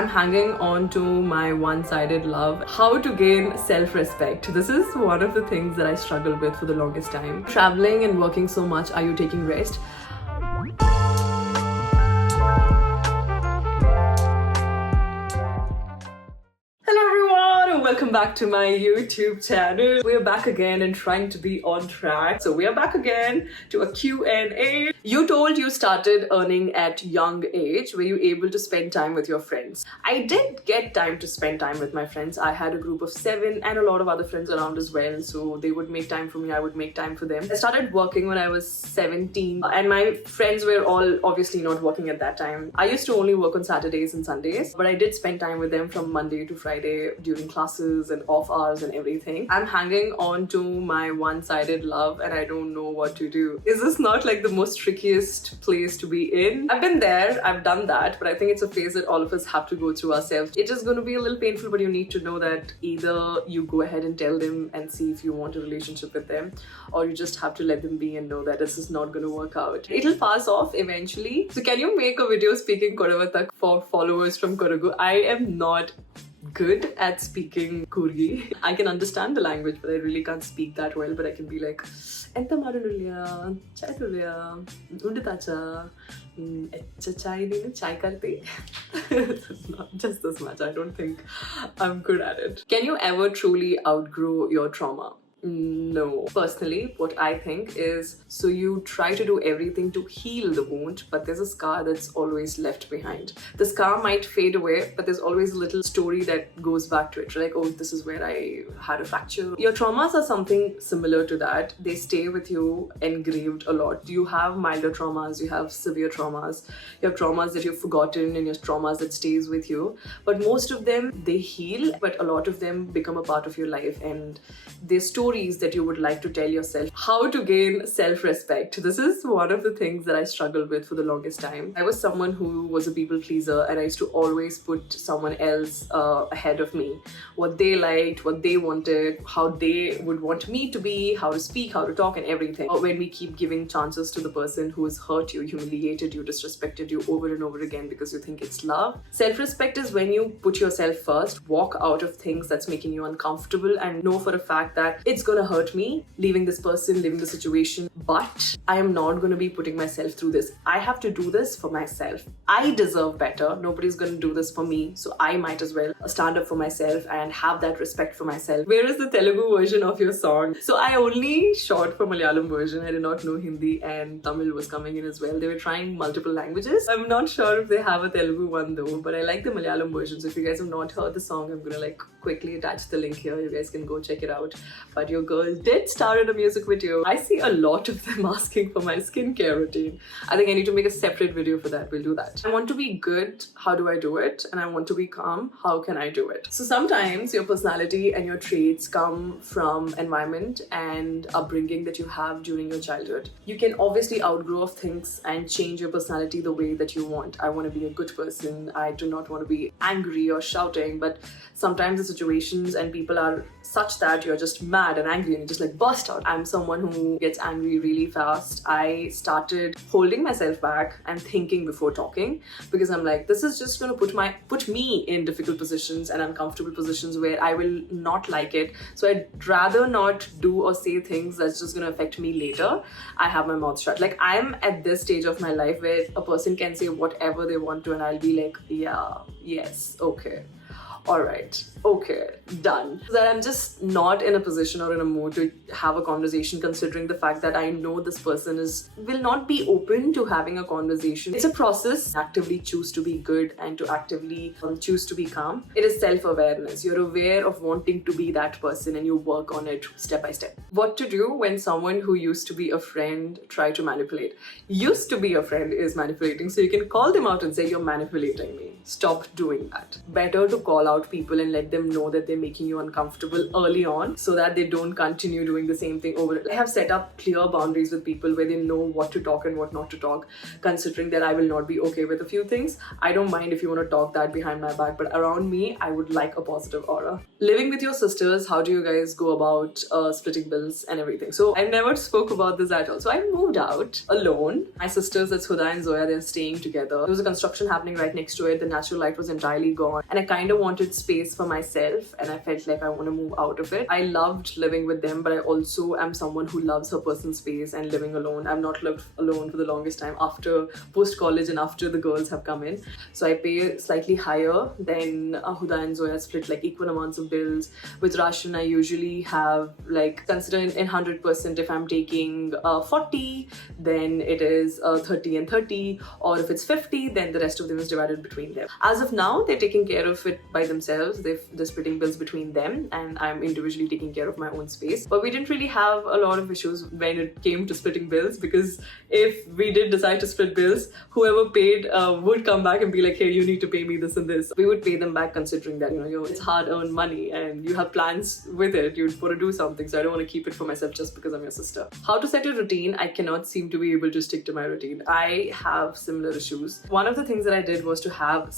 I'm hanging on to my one-sided love. How to gain self-respect. This is one of the things that I struggled with for the longest time. Traveling and working so much, are you taking rest? Hello everyone and welcome back to my YouTube channel. We're back again and trying to be on track. So we are back again to a Q&A. You told you started earning at young age. Were you able to spend time with your friends? I did get time to spend time with my friends. I had a group of 7 and a lot of other friends around as well. So they would make time for me, I would make time for them. I started working when I was 17 and my friends were all obviously not working at that time. I used to only work on Saturdays and Sundays, but I did spend time with them from Monday to Friday during classes and off hours and everything. I'm hanging on to my one-sided love and I don't know what to do. Is this not like the most trickiest place to be in? I've been there, I've done that, but I think it's a phase that all of us have to go through ourselves. It is going to be a little painful, but you need to know that either you go ahead and tell them and see if you want a relationship with them, or you just have to let them be and know that this is not going to work out. It'll pass off eventually. So can you make a video speaking Kodavatak for followers from Kodagu? I am not good at speaking Kurgi. I can understand the language, but I really can't speak that well. But I can be like, "Enta marunulya, chai tulya, unditacha, chai dina, chai karte." Not just this much. I don't think I'm good at it. Can you ever truly outgrow your trauma? No. Personally, what I think is, so you try to do everything to heal the wound, but there's a scar that's always left behind. The scar might fade away, but there's always a little story that goes back to it. Like, oh, this is where I had a fracture. Your traumas are something similar to that. They stay with you engraved a lot. You have milder traumas, you have severe traumas, you have traumas that you've forgotten and your traumas that stays with you. But most of them, they heal, but a lot of them become a part of your life and they're stories that you would like to tell yourself. How to gain self-respect. This is one of the things that I struggled with for the longest time. I was someone who was a people pleaser and I used to always put someone else ahead of me. What they liked, what they wanted, how they would want me to be, how to speak, how to talk and everything. When we keep giving chances to the person who has hurt you, humiliated you, disrespected you over and over again because you think it's love. Self-respect is when you put yourself first, walk out of things that's making you uncomfortable and know for a fact that it's gonna hurt me leaving this person, leaving the situation, but I am not gonna be putting myself through this. I have to do this for myself. I deserve better. Nobody's gonna do this for me, so I might as well stand up for myself and have that respect for myself. Where is the Telugu version of your song? So I only shot for Malayalam version. I did not know Hindi and Tamil was coming in as well. They were trying multiple languages. I'm not sure if they have a Telugu one though, but I like the Malayalam version. So if you guys have not heard the song, I'm gonna like quickly attach the link here. You guys can go check it out. But your girl did star in a music video. I see a lot of them asking for my skincare routine. I think I need to make a separate video for that. We'll do that. I want to be good. How do I do it? And I want to be calm. How can I do it? So sometimes your personality and your traits come from environment and upbringing that you have during your childhood. You can obviously outgrow of things and change your personality the way that you want. I want to be a good person. I do not want to be angry or shouting, but sometimes the situations and people are such that you're just mad and angry and you just like burst out. I'm someone who gets angry really fast. I started holding myself back and thinking before talking because I'm like, this is just gonna put me in difficult positions and uncomfortable positions where I will not like it. So I'd rather not do or say things that's just gonna affect me later. I have my mouth shut. Like I'm at this stage of my life where a person can say whatever they want to and I'll be like, yeah, yes, okay. Alright, okay, done. So that I'm just not in a position or in a mood to have a conversation considering the fact that I know this person will not be open to having a conversation. It's a process. Actively choose to be good and to actively choose to be calm. It is self-awareness. You're aware of wanting to be that person and you work on it step by step. What to do when someone who used to be a friend try to manipulate? Used to be a friend is manipulating, so you can call them out and say, you're manipulating me. Stop doing that. Better to call out people and let them know that they're making you uncomfortable early on so that they don't continue doing the same thing over. I have set up clear boundaries with people where they know what to talk and what not to talk, considering that I will not be okay with a few things. I don't mind if you want to talk that behind my back, but around me, I would like a positive aura. Living with your sisters, how do you guys go about splitting bills and everything? So I never spoke about this at all. So I moved out alone. My sisters, that's Huda and Zoya, they're staying together. There was a construction happening right next to it. The natural light was entirely gone. And I kind of wanted space for myself and I felt like I want to move out of it. I loved living with them, but I also am someone who loves her personal space and living alone. I've not lived alone for the longest time after post-college and after the girls have come in. So I pay slightly higher than Huda and Zoya split like equal amounts of bills. With Rashn, I usually have like, consider in 100%, if I'm taking 40, then it is 30 and 30, or if it's 50, then the rest of them is divided between them. As of now, they're taking care of it by themselves. They're splitting bills between them and I'm individually taking care of my own space. But we didn't really have a lot of issues when it came to splitting bills, because if we did decide to split bills, whoever paid would come back and be like, hey, you need to pay me this and this. We would pay them back, considering that, it's hard-earned money and you have plans with it. You'd want to do something, so I don't want to keep it for myself just because I'm your sister. How to set a routine? I cannot seem to be able to stick to my routine. I have similar issues. One of the things that I did was to have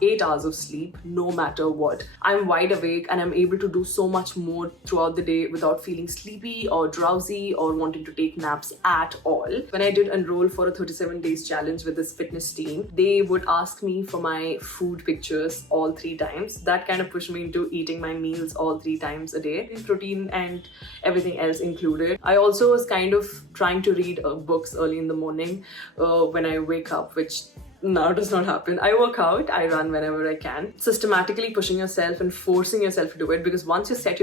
8 hours of sleep no matter what. I'm wide awake and I'm able to do so much more throughout the day without feeling sleepy or drowsy or wanting to take naps at all. When I did enroll for a 37 days challenge with this fitness team, they would ask me for my food pictures all 3 times. That kind of pushed me into eating my meals all 3 times a day, protein and everything else included. I also was kind of trying to read books early in the morning when I wake up, which now does not happen. I work out, I run whenever I can. Systematically pushing yourself and forcing yourself to do it, because once you set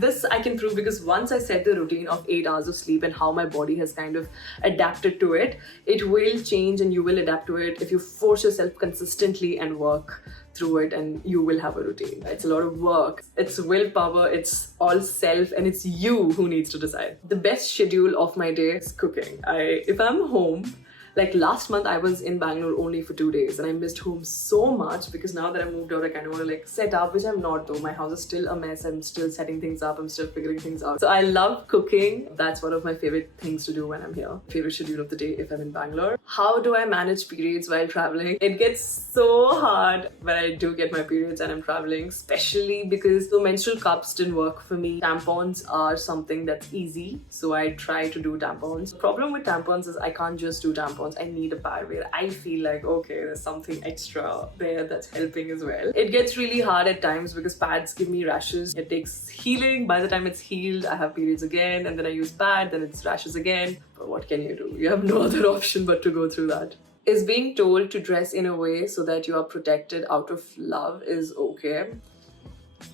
this I can prove, because once I set the routine of 8 hours of sleep and how my body has kind of adapted to it, it will change and you will adapt to it if you force yourself consistently and work through it, and you will have a routine. It's a lot of work, it's willpower, it's all self, and it's you who needs to decide. The best schedule of my day is cooking. If I'm home, like last month I was in Bangalore only for 2 days and I missed home so much, because now that I moved out I kind of want to like set up, which I'm not though. My house is still a mess, I'm still setting things up, I'm still figuring things out. So I love cooking. That's one of my favorite things to do when I'm here. Favorite schedule of the day if I'm in Bangalore. How do I manage periods while traveling? It gets so hard when I do get my periods and I'm traveling, especially because the menstrual cups didn't work for me. Tampons are something that's easy, so I try to do tampons. The problem with tampons is I can't just do tampons. I need a pad where I feel like, okay, there's something extra there that's helping as well. It gets really hard at times because pads give me rashes. It takes healing. By the time it's healed, I have periods again, and then I use pad, then it's rashes again. But what can you do? You have no other option but to go through that. Is being told to dress in a way so that you are protected out of love is okay?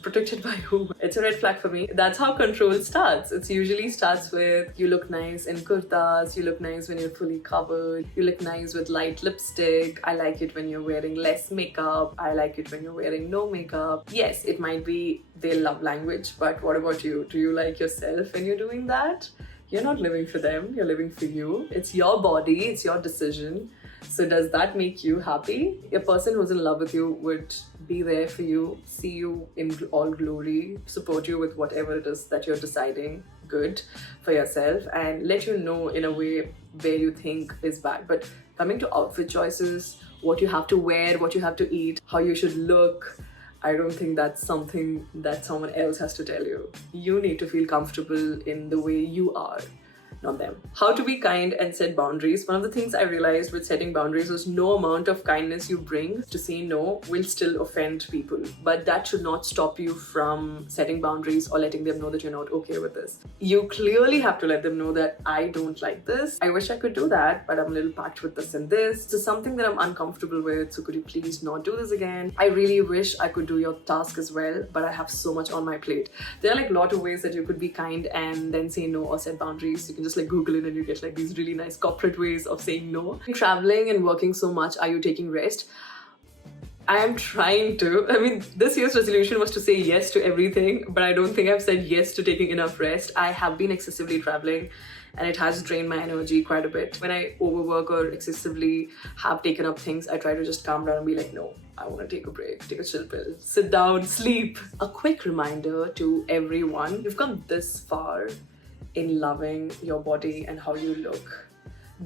Protected by who? It's a red flag for me. That's how control starts. It usually starts with you look nice in kurtas, you look nice when you're fully covered, you look nice with light lipstick, I like it when you're wearing less makeup, I like it when you're wearing no makeup. Yes, it might be their love language, but what about you? Do you like yourself when you're doing that? You're not living for them, you're living for you. It's your body, it's your decision. So does that make you happy? A person who's in love with you would be there for you, see you in all glory, support you with whatever it is that you're deciding good for yourself, and let you know in a way where you think is bad. But coming to outfit choices, what you have to wear, what you have to eat, how you should look, I don't think that's something that someone else has to tell you. You need to feel comfortable in the way you are, not them. How to be kind and set boundaries. One of the things I realized with setting boundaries was no amount of kindness you bring to say no will still offend people. But that should not stop you from setting boundaries or letting them know that you're not okay with this. You clearly have to let them know that I don't like this. I wish I could do that, but I'm a little packed with this and this. It's something that I'm uncomfortable with, so could you please not do this again? I really wish I could do your task as well, but I have so much on my plate. There are like a lot of ways that you could be kind and then say no or set boundaries. You can just like Google it and you get like these really nice corporate ways of saying no. Traveling and working so much, are you taking rest? I am trying to. I mean, this year's resolution was to say yes to everything, but I don't think I've said yes to taking enough rest. I have been excessively traveling and it has drained my energy quite a bit. When I overwork or excessively have taken up things, I try to just calm down and be like, no, I want to take a break, take a chill pill, sit down, sleep. A quick reminder to everyone, you've come this far in loving your body and how you look.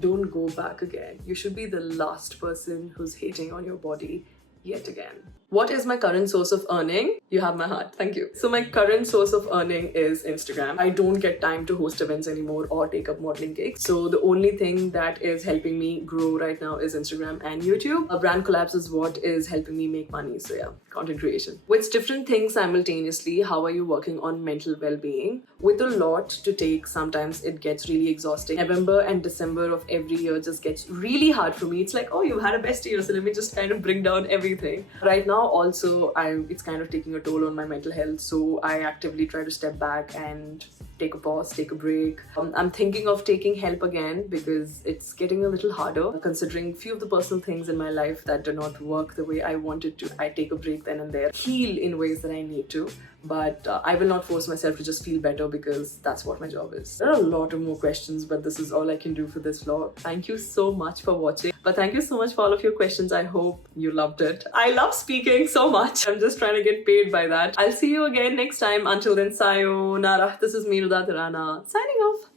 Don't go back again. You should be the last person who's hating on your body yet again. What is my current source of earning? You have my heart. Thank you. So my current source of earning is Instagram. I don't get time to host events anymore or take up modeling gigs. So the only thing that is helping me grow right now is Instagram and YouTube. A brand collabs is what is helping me make money. So yeah, content creation. With different things simultaneously, how are you working on mental well-being? With a lot to take, sometimes it gets really exhausting. November and December of every year just gets really hard for me. It's like, oh, you've had a best year, so let me just kind of bring down everything. Right now, also, it's kind of taking a toll on my mental health, so I actively try to step back and take a pause, take a break. I'm thinking of taking help again because it's getting a little harder considering few of the personal things in my life that do not work the way I wanted to. I take a break then and there, heal in ways that I need to, but I will not force myself to just feel better because that's what my job is. There are a lot of more questions, but this is all I can do for this vlog. Thank you so much for watching, but thank you so much for all of your questions. I hope you loved it. I love speaking so much. I'm just trying to get paid by that. I'll see you again next time. Until then, sayonara. This is me, Rida, signing off.